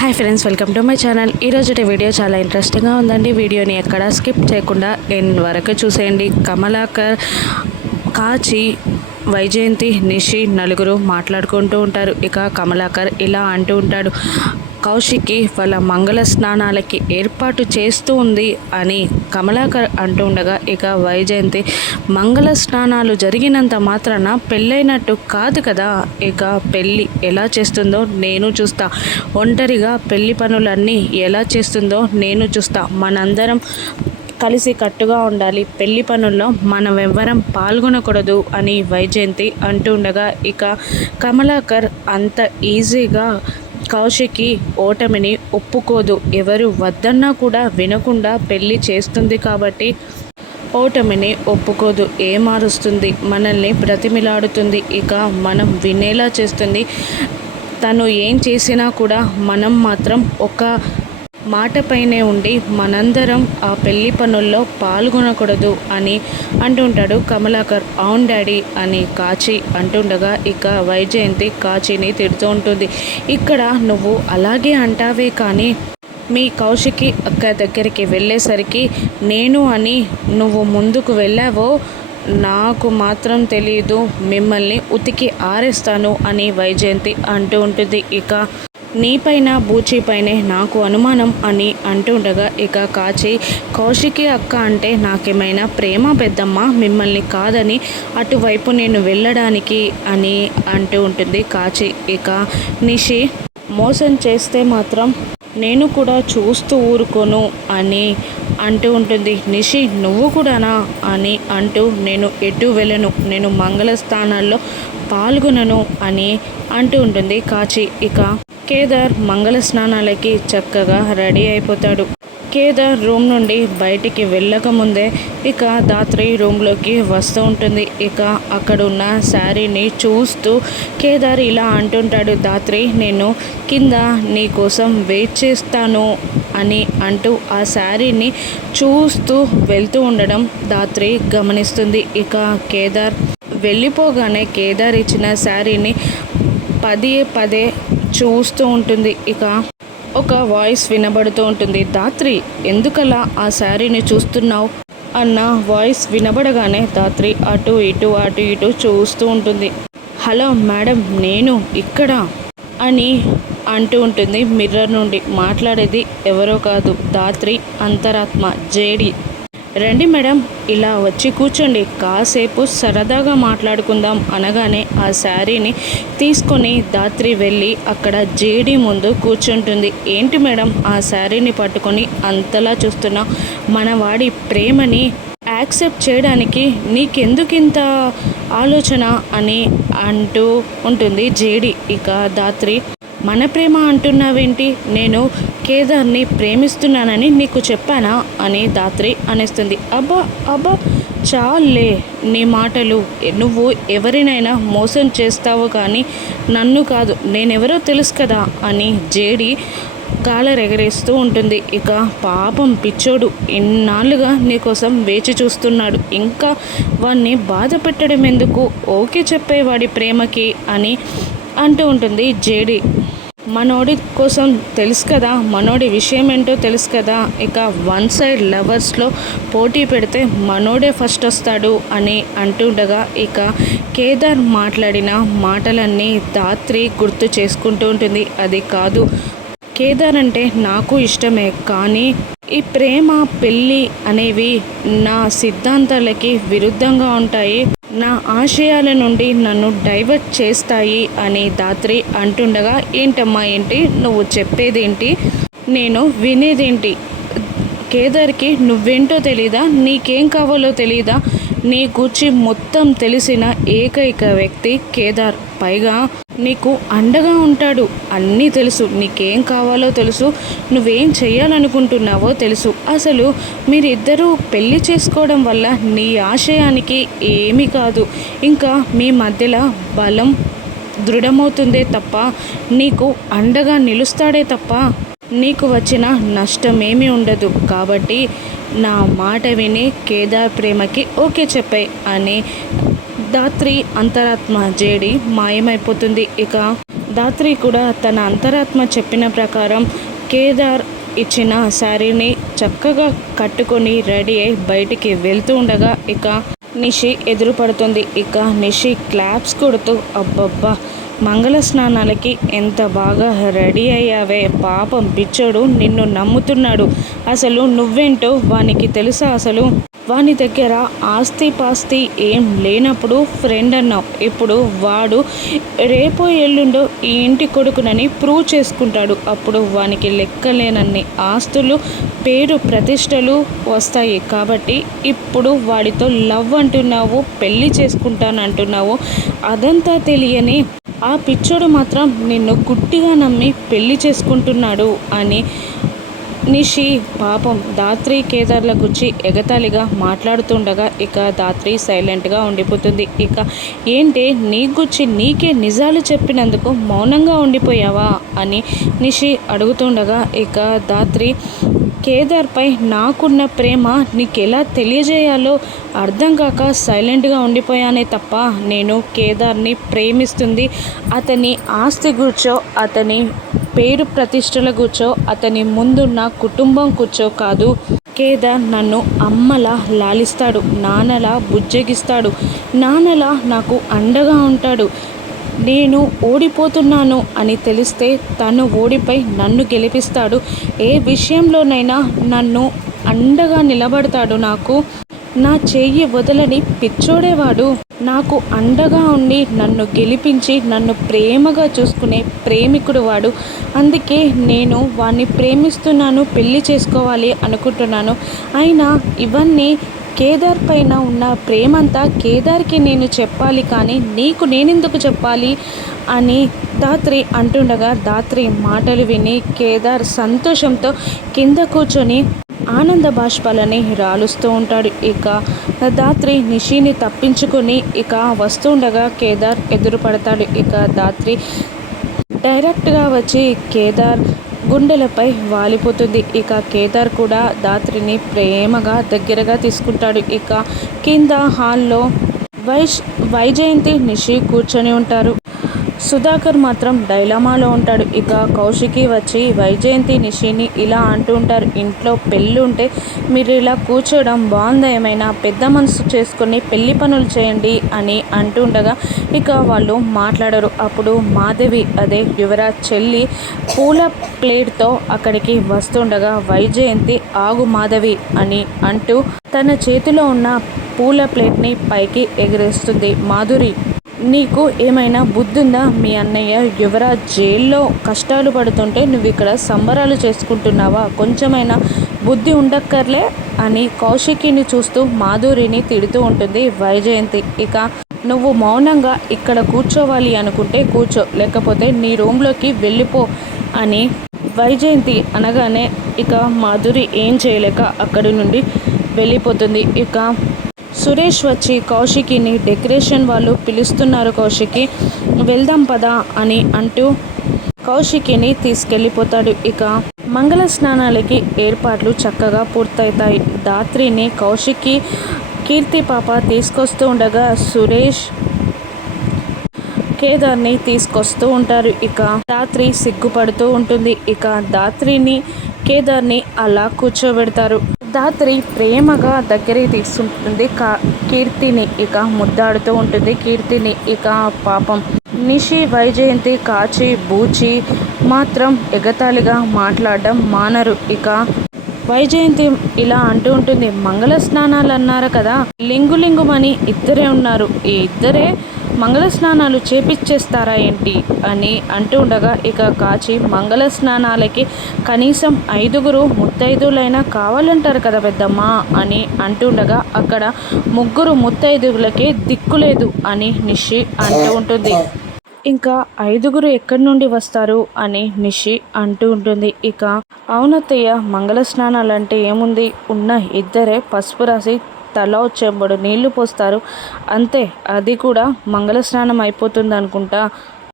Hi friends, welcome to my channel. ఈరోజు video చాలా ఇంట్రెస్టింగ్గా ఉందండి. వీడియోని ఎక్కడ స్కిప్ చేయకుండా ఎండ్ వరకు చూసేయండి. కమలాకర్, కాచి, వైజయంతి, నిషి నలుగురు మాట్లాడుకుంటూ ఉంటారు. ఇక కమలాకర్ ఇలా అంటూ ఉంటాడు, కౌశిక్కి వాళ్ళ మంగళ స్నానాలకి ఏర్పాటు చేస్తూ ఉంది అని కమలాకర్ అంటూ ఉండగా, ఇక వైజయంతి మంగళ స్నానాలు జరిగినంత మాత్రాన పెళ్ళైనట్టు కాదు కదా, ఇక పెళ్ళి ఎలా చేస్తుందో నేను చూస్తా, ఒంటరిగా పెళ్లి పనులన్నీ ఎలా చేస్తుందో నేను చూస్తా, మనందరం కలిసి కట్టుగా ఉండాలి, పెళ్లి పనుల్లో మనం ఎవ్వరం పాల్గొనకూడదు అని వైజయంతి అంటూ ఉండగా, ఇక కమలాకర్ అంత ఈజీగా కౌశికి ఓటమిని ఒప్పుకోదు, ఎవరు వద్దన్నా కూడా వినకుండా పెళ్లి చేస్తుంది కాబట్టి ఓటమిని ఒప్పుకోదు, ఏమారుస్తుంది, మనల్ని బ్రతిమిలాడుతుంది, ఇక మనం వినేలా చేస్తుంది. తను ఏం చేసినా కూడా మనం మాత్రం ఒక మాటపైనే ఉండి మనందరం ఆ పెళ్లి పనుల్లో పాల్గొనకూడదు అని అంటుంటాడు కమలాకర్. అవును డాడీ అని కాచి అంటుండగా, ఇక వైజయంతి కాచిని తిడుతూ ఉంటుంది. ఇక్కడ నువ్వు అలాగే అంటావే కానీ మీ కౌశికి అక్క దగ్గరికి వెళ్ళేసరికి నేను అని నువ్వు ముందుకు వెళ్ళావో నాకు మాత్రం తెలియదు, మిమ్మల్ని ఉతికి ఆరేస్తాను అని వైజయంతి అంటూ ఉంటుంది. ఇక నీపైన బూచిపైనే నాకు అనుమానం అని అంటుండగా, ఇక కాచి కౌశికి అక్క అంటే నాకేమైనా ప్రేమ పెద్దమ్మ, మిమ్మల్ని కాదని అటువైపు నేను వెళ్ళడానికి అని అంటూ ఉంటుంది కాచి. ఇక నిషి మోసం చేస్తే మాత్రం నేను కూడా చూస్తూ ఊరుకోను అని అంటూ ఉంటుంది. నిషి నువ్వు కూడానా అని అంటూ, నేను ఎటు వెళ్ళను, నేను మంగళస్థానాల్లో పాల్గొనను అని అంటూ ఉంటుంది కాచి. ఇక కేదార్ మంగళ స్నానాలకి చక్కగా రెడీ అయిపోతాడు. కేదార్ రూమ్ నుండి బయటికి వెళ్ళకముందే ఇక ధాత్రి రూమ్లోకి వస్తూ ఉంటుంది. ఇక అక్కడున్న శారీని చూస్తూ కేదార్ ఇలా అంటుంటాడు, ధాత్రి నేను కింద నీ కోసం వెయిట్ చేస్తాను అని అంటూ ఆ శారీని చూస్తూ వెళ్తూ ఉండడం ధాత్రి గమనిస్తుంది. ఇక కేదార్ వెళ్ళిపోగానే కేదార్ ఇచ్చిన శారీని పదే పదే చూస్తూ ఉంటుంది. ఇక ఒక వాయిస్ వినబడుతూ ఉంటుంది, ధాత్రి ఎందుకలా ఆ శారీని చూస్తున్నావు అన్న వాయిస్ వినబడగానే ధాత్రి అటు ఇటు చూస్తూ ఉంటుంది. హలో మేడం, నేను ఇక్కడ అని అంటూ ఉంటుంది. మిర్రర్ నుండి మాట్లాడేది ఎవరో కాదు, ధాత్రి అంతరాత్మ జేడి. రండి మేడం, ఇలా వచ్చి కూర్చోండి, కాసేపు సరదాగా మాట్లాడుకుందాం అనగానే ఆ శారీని తీసుకొని ధాత్రి వెళ్ళి అక్కడ జేడి ముందు కూర్చుంటుంది. ఏంటి మేడం ఆ శారీని పట్టుకొని అంతలా చూస్తున్నా, మనవాడి ప్రేమని యాక్సెప్ట్ చేయడానికి నీకెందుకింత ఆలోచన అని అంటూ ఉంటుంది జేడి. ఇక ధాత్రి మన ప్రేమ అంటున్నావేంటి, నేను కేదార్ని ప్రేమిస్తున్నానని నీకు చెప్పానా అని ధాత్రి అనేస్తుంది. అబ్బా అబ్బా చాలే నీ మాటలు, నువ్వు ఎవరినైనా మోసం చేస్తావు కానీ నన్ను కాదు, నేనెవరో తెలుసు కదా అని జేడి కాలర్ ఎగరేస్తూ ఉంటుంది. ఇక పాపం పిచ్చోడు ఇన్నాళ్ళుగా నీకోసం వేచి చూస్తున్నాడు, ఇంకా వాడిని బాధ పెట్టడం ఎందుకు, ఓకే చెప్పేవాడి ప్రేమకి అని అంటూ ఉంటుంది జేడి. మనోడి కోసం తెలుసు కదా, మనోడి విషయం ఏంటో తెలుసు కదా, ఇక వన్ సైడ్ లవర్స్లో పోటీ పెడితే మనోడే ఫస్ట్ వస్తాడు అని అంటుండగా, ఇక కేదార్ మాట్లాడిన మాటలన్నీ ధాత్రి గుర్తు చేసుకుంటూ ఉంటుంది. అది కాదు, కేదార్ అంటే నాకు ఇష్టమే కానీ ఈ ప్రేమ పెళ్ళి అనేవి నా సిద్ధాంతాలకి విరుద్ధంగా ఉంటాయి, నా ఆశయాల నుండి నన్ను డైవర్ట్ చేస్తాయి అని ధాత్రి అంటుండగా, ఏంటమ్మా ఏంటి నువ్వు చెప్పేదేంటి, నేను వినేదేంటి, కేదార్కి నువ్వేంటో తెలీదా, నీకేం కావాలో తెలీదా, నీ గురించి మొత్తం తెలిసిన ఏకైక వ్యక్తి కేదార్, పైగా నీకు అండగా ఉంటాడు, అన్నీ తెలుసు, నీకేం కావాలో తెలుసు, నువ్వేం చేయాలనుకుంటున్నావో తెలుసు, అసలు మీరిద్దరూ పెళ్లి చేసుకోవడం వల్ల నీ ఆశయానికి ఏమీ కాదు, ఇంకా మీ మధ్యలో బలం దృఢమవుతుందే తప్ప, నీకు అండగా నిలుస్తాడే తప్ప నీకు వచ్చిన నష్టమేమీ ఉండదు, కాబట్టి నా మాట విని కేదార్ ప్రేమకి ఓకే చెప్పాయి అని ధాత్రి అంతరాత్మ జేడి మాయమైపోతుంది. ఇక ధాత్రి కూడా తన అంతరాత్మ చెప్పిన ప్రకారం కేదార్ ఇచ్చిన శారీని చక్కగా కట్టుకొని రెడీ అయి బయటికి వెళ్తూ ఉండగా ఇక నిషి ఎదురుపడుతుంది. ఇక నిషి క్లాప్స్ కొడుతూ అబ్బబ్బా మంగళ స్నానాలకి ఎంత బాగా రెడీ అయ్యావే, పాపం పిచ్చోడు నిన్ను నమ్ముతున్నాడు, అసలు నువ్వేంటో వానికి తెలుసా, అసలు వాని దగ్గర ఆస్తి పాస్తి ఏం లేనప్పుడు ఫ్రెండ్ అన్నావు, ఇప్పుడు వాడు రేపో ఎల్లుండో ఈ ఇంటి కొడుకునని ప్రూవ్ చేసుకుంటాడు, అప్పుడు వానికి లెక్కలేనన్ని ఆస్తులు పేరు ప్రతిష్టలు వస్తాయి, కాబట్టి ఇప్పుడు వాడితో లవ్ అంటున్నావు, పెళ్ళి చేసుకుంటాను అంటున్నావు, అదంతా తెలియని ఆ పిచ్చోడు మాత్రం నిన్ను గుడ్డిగా నమ్మి పెళ్లి చేసుకుంటున్నాడు అని నిషి పాపం ధాత్రి కేదార్ల గురించి ఎగతాళిగా మాట్లాడుతుండగా ఇక ధాత్రి సైలెంట్గా ఉండిపోతుంది. ఇక ఏంటి నీ గురించి నీకే నిజాలు చెప్పినందుకు మౌనంగా ఉండిపోయావా అని నిషి అడుగుతుండగా ఇక ధాత్రి కేదార్పై నాకున్న ప్రేమ నీకెలా తెలియజేయాలో అర్థం కాక సైలెంట్గా ఉండిపోయానే తప్ప నేను కేదార్ని ప్రేమిస్తుంది అతని ఆస్తి కూర్చో, అతని పేరు ప్రతిష్టల కూర్చో, అతని ముందున్న కుటుంబం కూర్చో కాదు. కేదార్ నన్ను అమ్మలా లాలిస్తాడు, నాన్నలా బుజ్జగిస్తాడు, నాన్నలా నాకు అండగా ఉంటాడు. నేను ఓడిపోతున్నాను అని తెలిస్తే తను ఓడిపై నన్ను గెలిపిస్తాడు, ఏ విషయంలోనైనా నన్ను అండగా నిలబడతాడు, నాకు నా చెయ్యి వదలని పిచ్చోడేవాడు, నాకు అండగా ఉండి నన్ను గెలిపించి నన్ను ప్రేమగా చూసుకునే ప్రేమికుడు వాడు, అందుకే నేను వాణ్ణి ప్రేమిస్తున్నాను, పెళ్లి చేసుకోవాలి అనుకుంటున్నాను. అయినా ఇవన్నీ కేదార్ పైన ఉన్న ప్రేమంతా కేదార్కి నేను చెప్పాలి, కానీ నీకు నేనెందుకు చెప్పాలి అని ధాత్రి అంటుండగా ధాత్రి మాటలు విని కేదార్ సంతోషంతో కింద కూర్చొని ఆనంద బాష్పాలని రాలుస్తూ ఉంటాడు. ఇక ధాత్రి నిషిని తప్పించుకొని ఇక వస్తుండగా కేదార్ ఎదురుపడతాడు. ఇక ధాత్రి డైరెక్ట్గా వచ్చి కేదార్ గుండెలపై వాలిపోతుంది. ఇక కేదార్ కూడా ధాత్రిని ప్రేమగా దగ్గరగా తీసుకుంటాడు. ఇక కింద హాల్లో వైజయంతి నిషి కూర్చొని ఉంటారు. సుధాకర్ మాత్రం డైలమాలో ఉంటాడు. ఇక కౌశికి వచ్చి వైజయంతి నిషిని ఇలా అంటూ ఉంటారు, ఇంట్లో పెళ్ళి ఉంటే మీరు ఇలా కూర్చోవడం బాగుందా, ఏమైనా పెద్ద మనసు చేసుకొని పెళ్లి పనులు చేయండి అని అంటుండగా ఇక వాళ్ళు మాట్లాడరు. అప్పుడు మాధవి అదే యువరాజ్ చెల్లి పూల ప్లేట్తో అక్కడికి వస్తుండగా వైజయంతి ఆగు మాధవి అని అంటూ తన చేతిలో ఉన్న పూల ప్లేట్ని పైకి ఎగరేస్తుంది. మాధురి నీకు ఏమైనా బుద్ధి ఉందా, మీ అన్నయ్య యువరాజ్ జైల్లో కష్టాలు పడుతుంటే నువ్వు ఇక్కడ సంబరాలు చేసుకుంటున్నావా, కొంచెమైనా బుద్ధి ఉండక్కర్లే అని కౌశికిని చూస్తూ మాధురిని తిడుతూ ఉంటుంది వైజయంతి. ఇక నువ్వు మౌనంగా ఇక్కడ కూర్చోవాలి అనుకుంటే కూర్చో, లేకపోతే నీ రూమ్లోకి వెళ్ళిపో అని వైజయంతి అనగానే ఇక మాధురి ఏం చేయలేక అక్కడి నుండి వెళ్ళిపోతుంది. ఇక సురేష్ వచ్చి కౌశికిని డెకరేషన్ వాళ్ళు పిలుస్తున్నారు, కౌశికి వెళ్దాం పదా అని అంటూ కౌశికిని తీసుకెళ్ళిపోతాడు. ఇక మంగళ స్నానాలకి ఏర్పాట్లు చక్కగా పూర్తవుతాయి. ధాత్రిని కౌశికి కీర్తి పాప తీసుకొస్తూ ఉండగా సురేష్ కేదార్ని తీసుకొస్తూ ఉంటారు. ఇక ధాత్రి సిగ్గుపడుతూ ఉంటుంది. ఇక ధాత్రిని కేదార్ని అలా కూర్చోబెడతారు. ధాత్రి ప్రేమగా దగ్గరికి తీసుకుంటుంది కీర్తిని, ఇక ముద్దాడుతూ ఉంటుంది కీర్తిని. ఇక పాపం నిషి వైజయంతి కాచి బూచి మాత్రం ఎగతాళిగా మాట్లాడడం మానరు. ఇక వైజయంతి ఇలా అంటూ ఉంటుంది, మంగళ స్నానాలు అన్నారు కదా, లింగులింగుమని ఇద్దరే ఉన్నారు, ఈ ఇద్దరే మంగళ స్నానాలు చేపిచ్చేస్తారా ఏంటి అని అంటూ ఉండగా ఇక కాచి మంగళ స్నానాలకి కనీసం 5 ముత్తైదువులైనా కావాలంటారు కదా పెద్దమ్మ అని అంటుండగా అక్కడ 3 ముత్తైదువులకే దిక్కులేదు అని నిషి అంటూ ఉంటుంది. ఇంకా 5 ఎక్కడి నుండి వస్తారు అని నిషి అంటూ ఉంటుంది. ఇక అవునత్తయ్య, మంగళ స్నానాలు అంటే ఏముంది, ఉన్న ఇద్దరే పసుపు రాసి తలో చెంబుడు నీళ్లు పోస్తారు అంతే, అది కూడా మంగళ స్నానం అయిపోతుంది అనుకుంటా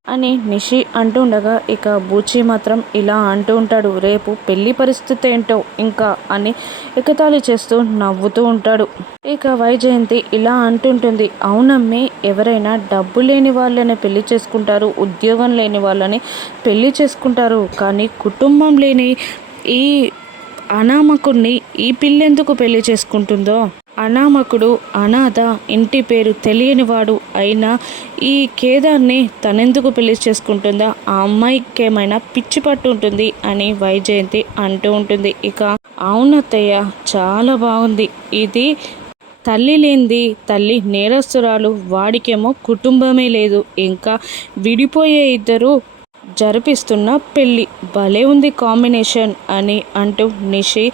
అని నిషి అంటుండగా ఇక బూచి మాత్రం ఇలా అంటూ ఉంటాడు, రేపు పెళ్లి పరిస్థితి ఏంటో ఇంకా అని ఎగతాళి చేస్తూ నవ్వుతూ ఉంటాడు. ఇక వైజయంతి ఇలా అంటుంటుంది, అవునమ్మే, ఎవరైనా డబ్బు లేని వాళ్ళని పెళ్లి చేసుకుంటారు, ఉద్యోగం లేని వాళ్ళని పెళ్లి చేసుకుంటారు, కానీ కుటుంబం లేని ఈ అనామకుడిని ఈ పిల్లెందుకు పెళ్లి చేసుకుంటుందో? అనామకుడు, అనాథ, ఇంటి పేరు తెలియనివాడు అయినా ఈ కేదార్ని తనెందుకు పెళ్లి చేసుకుంటుందా? ఆ అమ్మాయికి ఏమైనా పిచ్చి పట్టు ఉంటుంది అని వైజయంతి అంటూ ఉంటుంది. ఇక అవునత్తయ్య, చాలా బాగుంది. ఇది తల్లి లేనిది, తల్లి నేరస్తురాలు, వాడికేమో కుటుంబమే లేదు, ఇంకా విడిపోయే ఇద్దరు జరిపిస్తున్న పెళ్ళి, భలే ఉంది కాంబినేషన్ అని అంటూ నిషి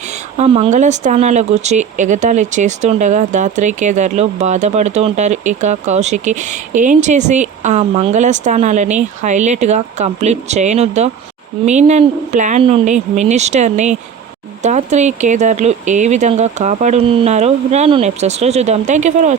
ఆ మంగళ స్థానాల గురించి ఎగతాళి చేస్తుండగా ధాత్రి కేదార్లు బాధపడుతూ ఉంటారు. ఇక కౌశికి ఏం చేసి ఆ మంగళ స్థానాలని హైలైట్గా కంప్లీట్ చేయనుద్దో, మీనన్ ప్లాన్ నుండి మినిస్టర్ని ధాత్రి కేదార్లు ఏ విధంగా కాపాడున్నారో రానున్న ఎపిసోడ్స్లో చూద్దాం. Thank you for watching.